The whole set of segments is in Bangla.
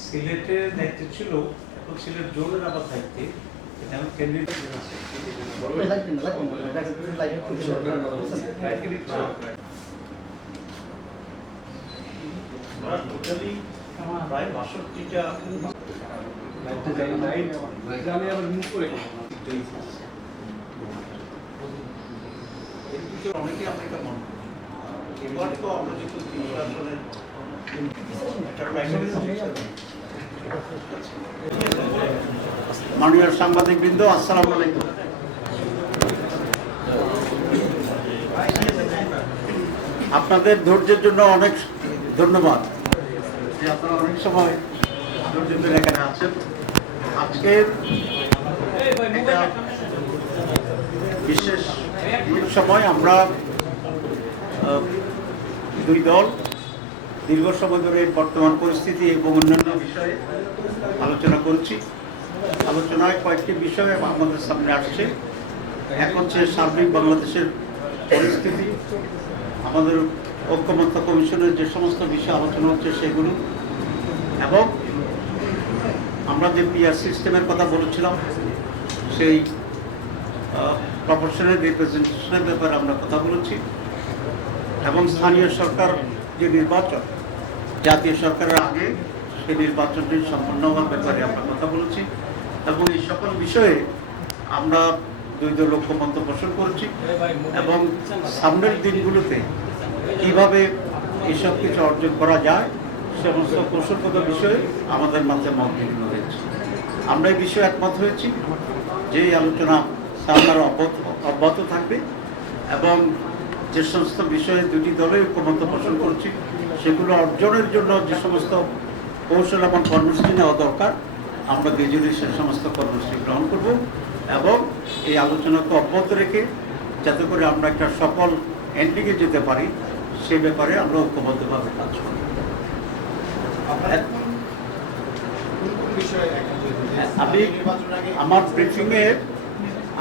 সিলেটে দায়িত্ব ছিল এখন সিলেট জোনের আবার দায়িত্বে। এটা আমি কেন্দ্রীয় আছে টোটালি প্রায় বাষট্টিটা অনেকে আমরা এটা মনে করি এবার তো আমরা যেহেতু section, মাননীয় সাংবাদিক বৃন্দ আসসালামু আপনাদের ধৈর্যের জন্য অনেক ধন্যবাদ। যে আপনারা অনেক সময় ধৈর্য ধরে এখানে আছেন। আজকের বিশেষ সময় আমরা দুই দল দীর্ঘ সময় ধরে বর্তমান পরিস্থিতি এবং অন্যান্য বিষয়ে আলোচনা করছি। আলোচনায় কয়েকটি বিষয় আমাদের সামনে আসছে। এক হচ্ছে সার্বিক বাংলাদেশের পরিস্থিতি। আমাদের ঐক্যমত্য কমিশনের যে সমস্ত বিষয় আলোচনা হচ্ছে সেগুলো। এবং আমরা যে পিআর সিস্টেমের কথা বলেছিলাম, সেই প্রফেশনাল রিপ্রেজেন্টেশনের ব্যাপারে আমরা কথা বলেছি। এবং স্থানীয় সরকার যে নির্বাচন, জাতীয় সরকারের আগে সেই নির্বাচনটি সম্পন্ন হওয়ার ব্যাপারে আমরা কথা বলেছি এবং এই সকল বিষয়ে আমরা দুই দল ঐক্যমত্য পোষণ করেছি এবং সামনের দিনগুলোতে কীভাবে এসব কিছু অর্জন করা যায় সমস্ত কৌশলগত বিষয়ে আমাদের মাঝে মত বিনিময় হয়েছে। আমরা এই বিষয়ে একমত হয়েছি যে আলোচনা সামনে অব্যাহত অব্যাহত থাকবে এবং যে সমস্ত বিষয়ে দুটি দলে ঐক্যমত্য পোষণ করছি সেগুলো অর্জনের জন্য যে সমস্ত কৌশল এবং কর্মসূচি নেওয়া দরকার আমরা দুজনেই সে সমস্ত কর্মসূচি গ্রহণ করব এবং এই আলোচনাকে অব্যাহত রেখে যাতে করে আমরা একটা সফল এন্ডিংয়ে যেতে পারি সে ব্যাপারে আমরা ঐক্যবদ্ধভাবে কাজ করব। আমি আমার ব্রিফিংয়ে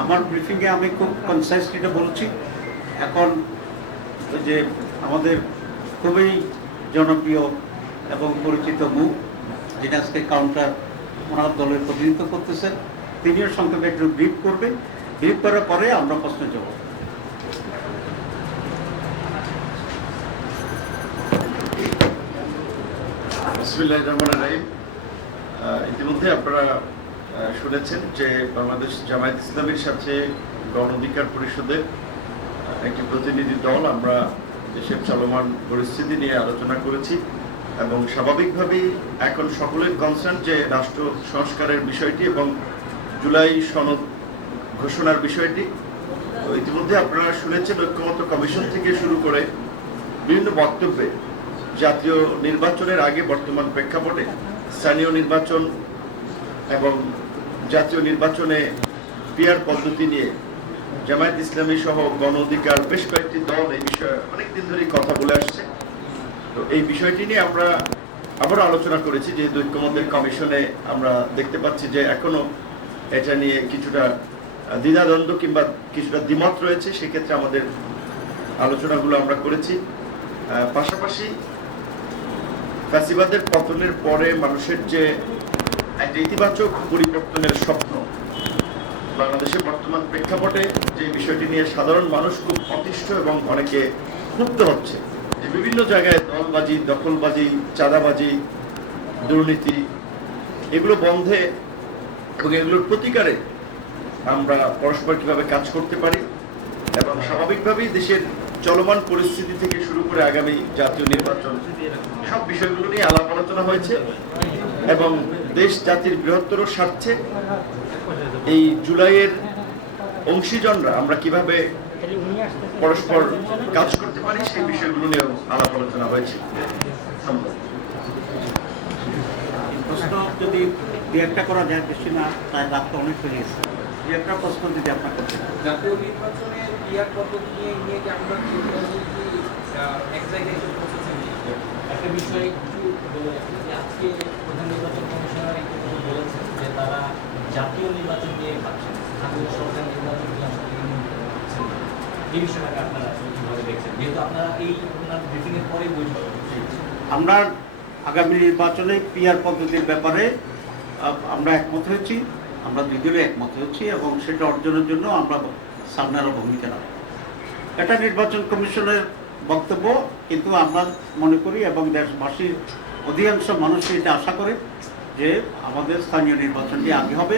আমার ব্রিফিংয়ে আমি খুব কনসাইসলি এটা বলেছি। এখন যে আমাদের খুবই জনপ্রিয় এবং পরিচিত মুখ, যিনি আজকে কাউন্টার ওনার দলের প্রতিনিধিত্ব করতেছেন, তিনিও সংক্ষেপে একটু ব্রিফ করবেন। ব্রিফ করার পরে আমরা প্রশ্ন রহিম। ইতিমধ্যে আপনারা শুনেছেন যে বাংলাদেশ জামায়াত ইসলামের সাথে গণ অধিকার পরিষদের একটি প্রতিনিধি দল আমরা দেশের চলমান পরিস্থিতি নিয়ে আলোচনা করেছি এবং স্বাভাবিকভাবেই এখন সকলের কনসার্ন যে রাষ্ট্র সংস্কারের বিষয়টি এবং জুলাই সনদ ঘোষণার বিষয়টি। ইতিমধ্যে আপনারা শুনেছেন ঐক্যমত্য কমিশন থেকে শুরু করে বিভিন্ন বক্তব্যে জাতীয় নির্বাচনের আগে বর্তমান প্রেক্ষাপটে স্থানীয় নির্বাচন এবং জাতীয় নির্বাচনে পিয়ার পদ্ধতি নিয়ে জামায়াত ইসলামী সহ গণ অধিকার বেশ কয়েকটি দল এই বিষয়ে অনেকদিন ধরেই কথা বলে আসছে। তো এই বিষয়টি নিয়ে আমরা আবারও আলোচনা করেছি যে ঐক্যমতের কমিশনে আমরা দেখতে পাচ্ছি যে এখনও এটা নিয়ে কিছুটা দ্বিধাদ্বন্দ্ব কিংবা কিছুটা দ্বিমত রয়েছে, সেক্ষেত্রে আমাদের আলোচনাগুলো আমরা করেছি। পাশাপাশি ফ্যাসিবাদের পতনের পরে মানুষের যে একটা ইতিবাচক পরিবর্তনের স্বপ্ন বাংলাদেশের বর্তমান প্রেক্ষাপটে যে বিষয়টি নিয়ে সাধারণ মানুষ খুব অতিষ্ঠ এবং অনেকে ক্ষুব্ধ হচ্ছে। যে বিভিন্ন জায়গায় দলবাজি, দখলবাজি, চাঁদাবাজি, দুর্নীতি, এগুলো বন্ধে এবং এগুলোর প্রতিকারে আমরা পরস্পর কীভাবে কাজ করতে পারি এবং স্বাভাবিকভাবেই দেশের চলমান পরিস্থিতি থেকে শুরু করে আগামী জাতীয় নির্বাচন সব বিষয়গুলো নিয়ে আলাপ আলোচনা হয়েছে এবং দেশ জাতির বৃহত্তর স্বার্থে এই জুলাইয়ের অংশীজনরা আমরা কীভাবে পরস্পর কাজ করতে পারি সেই বিষয়গুলো নিয়েও আলাপ আলোচনা হয়েছে। প্রশ্ন যদি দু একটা করা যায় বেশি না তাই রাত তো অনেক হয়ে গেছে। দু একটা প্রশ্ন যদি আপনার করতে জাতীয় নির্বাচনে পিয়ার পদ্ধতি নিয়ে নিয়ে আমরা আহ, এক জায়গায় একটা বিষয় একটু বলে যে আজকে প্রধান নির্বাচন কমিশনার একটু বলেছেন যে তারা জাতীয় নির্বাচন নিয়ে ভাবছেন, স্থানীয় সরকার নির্বাচন আসলে। এই বিষয়টাকে আপনারা কীভাবে দেখছেন যেহেতু আপনারা এই আপনার ব্রিফিং এর পরে বৈঠক। আমরা আগামী নির্বাচনে পিআর পদ্ধতির ব্যাপারে আমরা একমত হয়েছি, আমরা দুজনে একমত হয়েছি এবং সেটা অর্জনের জন্য আমরা সামনে আরও ভূমিকা রাখব এটা নির্বাচন কমিশনের বক্তব্য, কিন্তু আমরা মনে করি এবং দেশবাসীর অধিকাংশ মানুষ এটা আশা করে যে আমাদের স্থানীয় নির্বাচনটি আগে হবে,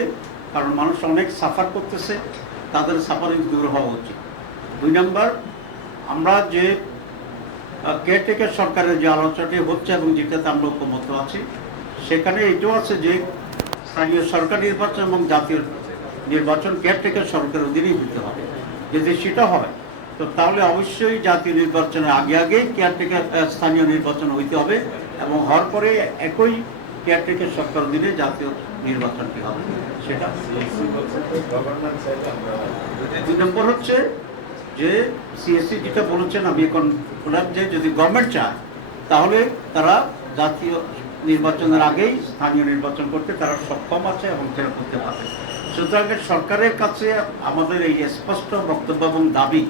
কারণ মানুষ অনেক সাফার করতেছে, তাদের সাফারিং দূর হওয়া উচিত। দুই নম্বর, আমরা যে কেয়ারটেকার সরকারের যে আলোচনাটি হচ্ছে এবং যেটাতে আমরা ঐক্যমত আছি, সেখানে এটাও আছে যে, স্থানীয় সরকার নির্বাচন এবং জাতীয় নির্বাচন কেয়ারটেকার সরকারের অধীনেই হতে হবে। যদি সেটা হয় তো তাহলে অবশ্যই জাতীয় নির্বাচনের আগে আগেই কেয়ারটেকার স্থানীয় নির্বাচন হইতে হবে এবং হওয়ার পরে একই কেয়ারটেকার সরকার অধীনে জাতীয় নির্বাচনটি হবে, সেটা। দুই নম্বর হচ্ছে যে সিএসসি যেটা বলেছেন আমি এখন বললাম যে যদি গভর্নমেন্ট চায়, তাহলে তারা জাতীয় নির্বাচনের আগেই স্থানীয় নির্বাচন করতে তারা সক্ষম আছে এবং সেটা করতে পারে সুতরাং সরকারের কাছে আমাদের এই স্পষ্ট বক্তব্য এবং দাবি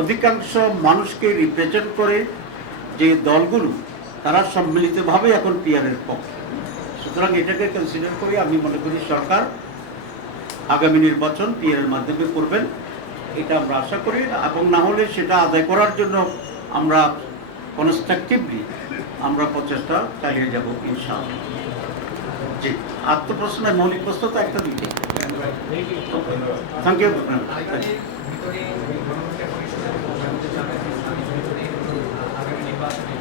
অধিকাংশ মানুষকে রিপ্রেজেন্ট করে যে দলগুলো তারা সম্মিলিতভাবে এখন পিয়ারের পক্ষে। সুতরাং এটাকে কনসিডার করে আমি মনে করি সরকার আগামী নির্বাচন পিয়ারের মাধ্যমে করবেন এটা আমরা আশা করি। এবং না হলে সেটা আদায় করার জন্য আমরা কনস্ট্রাকটিভলি আমরা প্রচেষ্টা চালিয়ে যাব ইনশাআল্লাহ। জি আত্মপ্রশ্নের মৌলিক প্রশ্ন তো একটা দুইটি থ্যাংক ইউ আরেকটি ভিতরে গণতন্ত্র পরিষদের এবং বাংলাদেশ জামায়াত ইসলামীর ভিতরে আগামী নির্বাচনে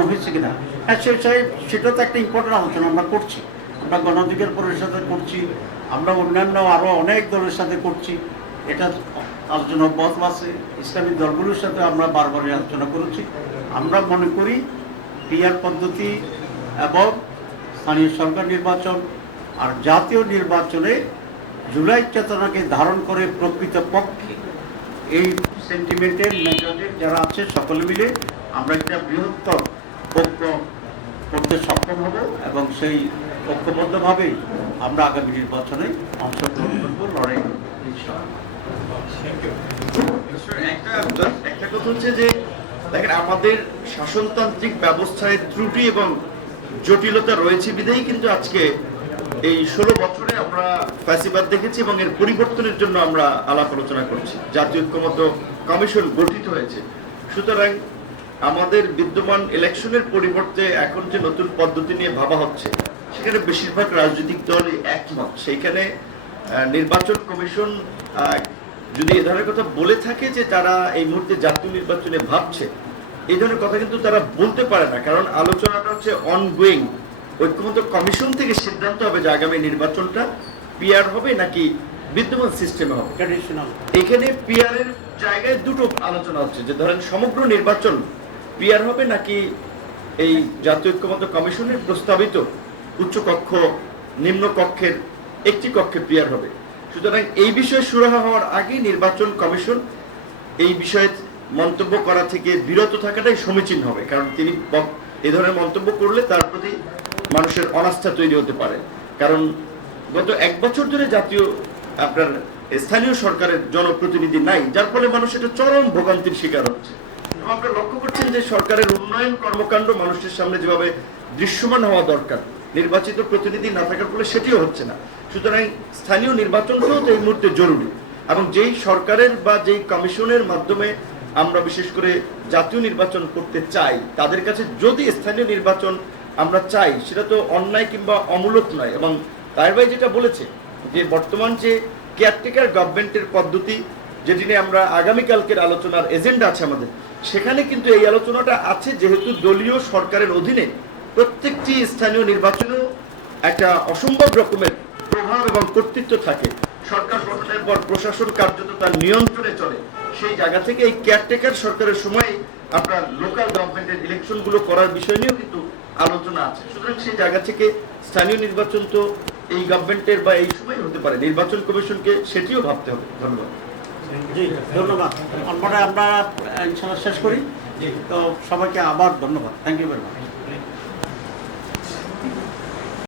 আলোচনা হয়েছে কিনা? হ্যাঁ সে সেটা তো একটা ইম্পর্টেন্ট আলোচনা আমরা করছি। আমরা গণঅধিকার পরিষদের করছি। আমরা অন্যান্য আরও অনেক দলের সাথে করছি। এটা আলোচনা অব্যাহত আছে। ইসলামী দলগুলোর সাথে আমরা বারবারই আলোচনা করেছি। আমরা মনে করি পিআর পদ্ধতি এবং স্থানীয় সরকার নির্বাচন আর জাতীয় নির্বাচনে জুলাই চেতনাকে ধারণ করে প্রকৃত পক্ষে এই সেন্টিমেন্টের মেজরিটি যারা আছে সকলে মিলে আমরা একটা বৃহত্তর ঐক্য করতে সক্ষম হব এবং সেই ঐক্যবদ্ধভাবেই আমরা আগামী নির্বাচনে অংশগ্রহণ করব, লড়াই একটা কথা হচ্ছে যে, দেখেন, আমাদের শাসনতান্ত্রিক ব্যবস্থায় ত্রুটি এবং জটিলতা রয়েছে বিধায় কিন্তু আজকে এই ষোলো বছরে আমরা ফ্যাসিবাদ দেখেছি এবং এর পরিবর্তনের জন্য আমরা আলাপ আলোচনা করছি। জাতীয় ঐক্যমত্য কমিশন গঠিত হয়েছে। সুতরাং আমাদের বিদ্যমান ইলেকশনের পরিবর্তে এখন যে নতুন পদ্ধতি নিয়ে ভাবা হচ্ছে সেখানে বেশিরভাগ রাজনৈতিক দল একমত। সেইখানে নির্বাচন কমিশন যদি এ ধরনের কথা বলে থাকে যে তারা এই মুহূর্তে জাতীয় নির্বাচনে ভাবছে এই ধরনের কথা কিন্তু তারা বলতে পারে না। কারণ আলোচনাটা হচ্ছে অনগোয়িং ঐক্যমত কমিশন থেকে সিদ্ধান্ত হবে যে আগামী নির্বাচনটা পিআর হবে নাকি বিদ্যমান সিস্টেমে হবে। এখানে পিয়ারের জায়গায় দুটো আলোচনা হচ্ছে যে ধরেন সমগ্র নির্বাচন পিয়ার হবে নাকি এই জাতীয় ঐক্যমত্য কমিশনের প্রস্তাবিত উচ্চ কক্ষ নিম্ন কক্ষের একটি কক্ষে পিয়ার হবে? সুতরাং এই বিষয়ে সুরাহা হওয়ার আগে নির্বাচন কমিশন এই বিষয়ে মন্তব্য করা থেকে বিরত থাকাটাই সমীচীন হবে, কারণ তিনি এ ধরনের মন্তব্য করলে তার প্রতি মানুষের অনাস্থা তৈরি হতে পারে। কারণ গত এক বছর ধরে জাতীয়, আপনার স্থানীয় সরকারের জনপ্রতিনিধি নাই, যার ফলে মানুষ এটা চরম ভোগান্তির শিকার হচ্ছে। আপনারা লক্ষ্য করছেন যে সরকারের উন্নয়ন কর্মকাণ্ড মানুষের সামনে যেভাবে দৃশ্যমান হওয়া দরকার, নির্বাচিত প্রতিনিধি না থাকার ফলে সেটিও হচ্ছে না। সুতরাং স্থানীয় নির্বাচনটাও তো এই মুহূর্তে জরুরি এবং যেই সরকারের বা যেই কমিশনের মাধ্যমে আমরা বিশেষ করে জাতীয় নির্বাচন করতে চাই, তাদের কাছে যদি স্থানীয় নির্বাচন আমরা চাই, সেটা তো অন্যায় কিংবা অমূলক নয় এবং তাই ভাই যেটা বলেছে যে বর্তমান যে কেয়ারটেকার গভর্নমেন্টের পদ্ধতি যেটি নিয়ে আমরা আগামীকালকের আলোচনার এজেন্ডা আছে আমাদের, সেখানে কিন্তু এই আলোচনাটা আছে যেহেতু দলীয় সরকারের অধীনে প্রত্যেকটি স্থানীয় নির্বাচনেও একটা অসম্ভব রকমের প্রভাব এবং কর্তৃত্ব থাকে। সরকার গঠনের পর প্রশাসন কার্যত তার নিয়ন্ত্রণে চলে। সেই জায়গা থেকে এই কেয়ারটেকার সরকারের সময় আপনার লোকাল গভর্নমেন্টের ইলেকশনগুলো করার বিষয় নিয়েও কিন্তু আলোচনা আছে। সুতরাং সেই জায়গা থেকে স্থানীয় নির্বাচন তো এই গভর্নমেন্টের বা এই সময় হতে পারে। নির্বাচন কমিশনকে সেটিও ভাবতে হবে। ধন্যবাদ। ধন্যবাদ। আমরা ইনশাল্লাহ শেষ করি। তো সবাইকে আবার ধন্যবাদ। Thank you very much